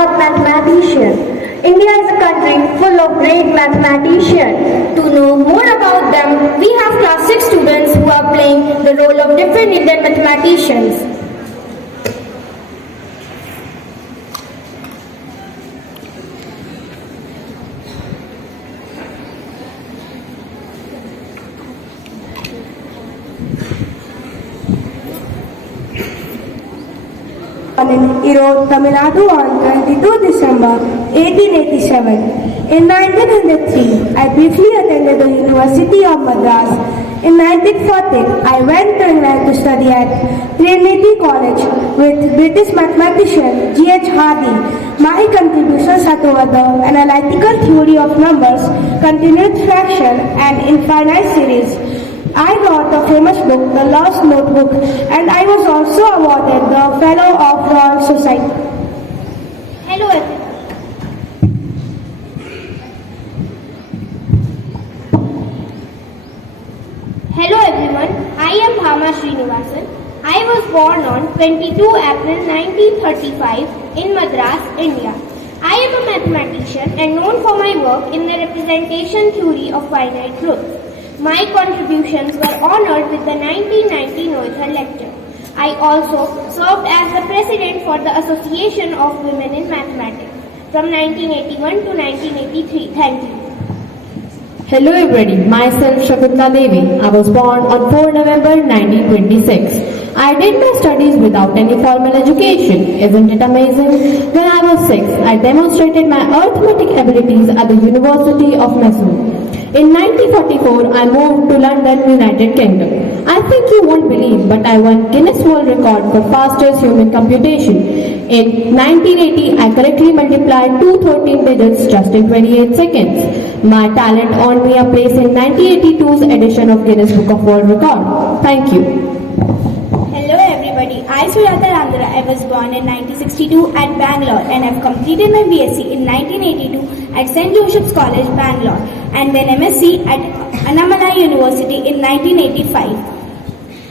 of mathematicians. India is a country full of great mathematicians. To know more about them, we have class 6 students who are playing the role of different Indian mathematicians. In Erode, Tamil Nadu on 22 December 1887. In 1903, I briefly attended the University of Madras. In 1914, I went to England to study at Trinity College with British mathematician G.H. Hardy. My contributions are toward the analytical theory of numbers, continued fraction, and infinite series. I wrote the famous book, The Lost Notebook, and I was also awarded the Fellow of Royal Society. Hello everyone. Hello everyone, I am Bhama Srinivasan. I was born on 22 April 1935 in Madras, India. I am a mathematician and known for my work in the representation theory of finite groups. My contributions were honored with the 1990 Noethal Lecture. I also served as the president for the Association of Women in Mathematics from 1981 to 1983. Thank you. Hello everybody, myself Shakuntala Devi. I was born on 4 November 1926. I did my studies without any formal education. Isn't it amazing? When I was 6, I demonstrated my arithmetic abilities at the University of Mysore. In 1944, I moved to London, United Kingdom. I think you won't believe, but I won Guinness World Record for fastest human computation. In 1980, I correctly multiplied 213 digits just in 28 seconds. My talent earned me a place in 1982's edition of Guinness Book of World Record. Thank you. Hello everybody, I Sujata Randhara. I was born in 1962 at Bangalore and have completed my BSc in 1982 at St. Joseph's College, Bangalore, and then MSc at Annamalai University in 1985.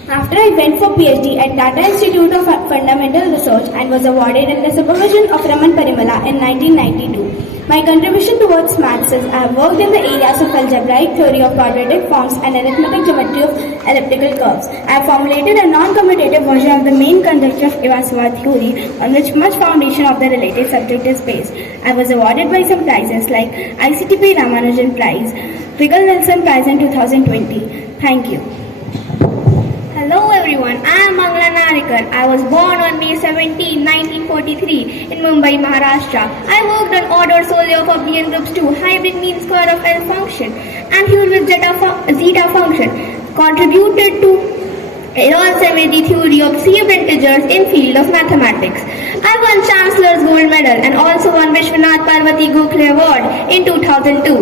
After I went for PhD at Tata Institute of Fundamental Research and was awarded under supervision of Raman Parimala in 1992. My contribution towards maths is I have worked in the areas of algebraic theory of quadratic forms and arithmetic geometry of elliptical curves. I have formulated a non-commutative version of the main conjecture of Iwasawa theory on which much foundation of the related subject is based. I was awarded by some prizes like ICTP Ramanujan Prize, Rigel Nelson Prize in 2020. Thank you. Hello everyone, I am Mangala Narikar. I was born on May 17, 1943 in Mumbai, Maharashtra. I worked on order solely of Abelian groups 2, hybrid mean square of L function and Hurwitz zeta function. Contributed to Heron-Samedi theory of C-able integers in field of mathematics. I won Chancellor's Gold Medal and also won Vishwanath Parvati Gokhale Award in 2002.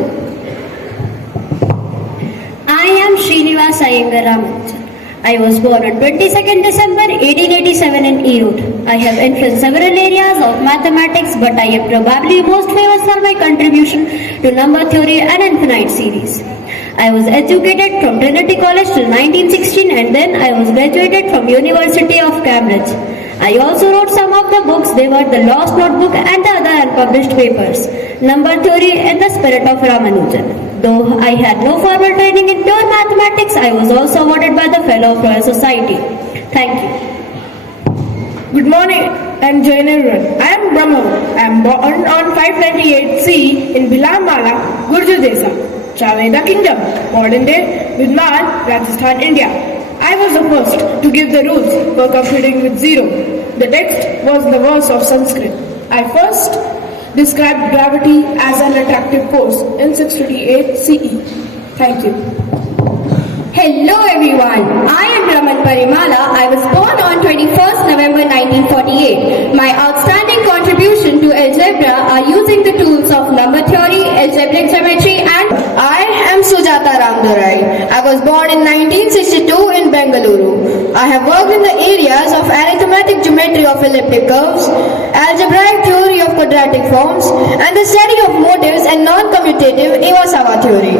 I am Srinivas Iyengar Ramanujan. I was born on 22nd December 1887 in Erode. I have influenced several areas of mathematics, but I am probably most famous for my contribution to number theory and infinite series. I was educated from Trinity College till 1916 and then I was graduated from University of Cambridge. I also wrote some of the books. They were The Lost Notebook and the other unpublished papers, Number Theory and the Spirit of Ramanujan. Though I had no formal training in pure mathematics, I was also awarded by the Fellow of Royal Society. Thank you. Good morning and join everyone. I am Brahmo. I am born on 598C in Bilamala, Gurju Desa, Chaveda Kingdom, modern day Vidman, Rajasthan, India. I was the first to give the rules for computing with zero. The text was the verse of Sanskrit. I first described gravity as an attractive force in 628 CE. Thank you. Hello everyone, I am Raman Parimala. I was born on 21st November 1948. My outstanding contribution to algebra are using the tools of number theory, algebraic geometry and I am Sujata Ramdurai. I was born in 1962 in Bengaluru. I have worked in the areas of arithmetic geometry of elliptic curves, algebraic theory of quadratic forms and the study of motives and non-commutative Iwasawa theory.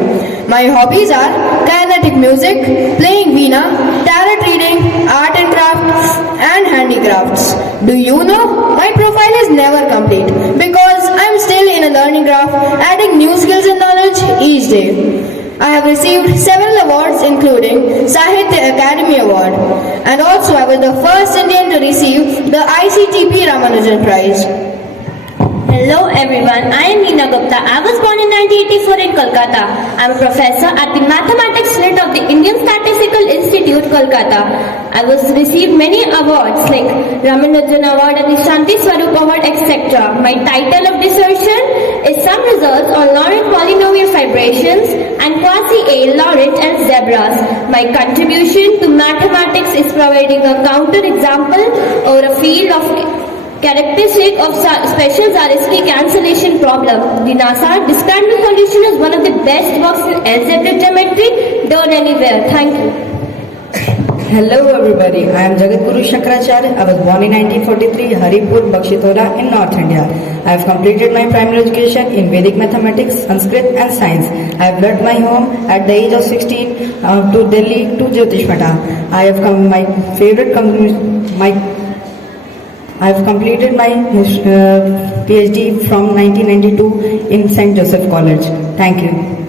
My hobbies are kinetic music, playing veena, tarot reading, art and crafts, and handicrafts. Do you know? My profile is never complete adding new skills and knowledge each day. I have received several awards including Sahitya Academy Award, and also I was the first Indian to receive the ICTP Ramanujan Prize. Hello everyone, I am Neena Gupta. I was born in 1984 in Kolkata. I am a professor at the Mathematics Unit of the Indian Statistical Institute, Kolkata. I was received many awards like Ramanujan Award and the Shanti Swarup Award, etc. My title of dissertation is Some Results on Laurent Polynomial Fibrations and Quasi-A Laurent and Zebras. My contribution to mathematics is providing a counter example or a field of characteristic of special Zariski cancellation problem. The NASA described the solution as one of the best works in algebraic geometry done anywhere. Thank you. Hello everybody, I am Jagatguru Shakracharya. I was born in 1943, Haripur, Bakshitola in North India. I have completed my primary education in Vedic mathematics, Sanskrit and science. I have left my home at the age of 16 to Delhi to Jyotish Mata. I have completed my PhD from 1992 in St. Joseph College. Thank you.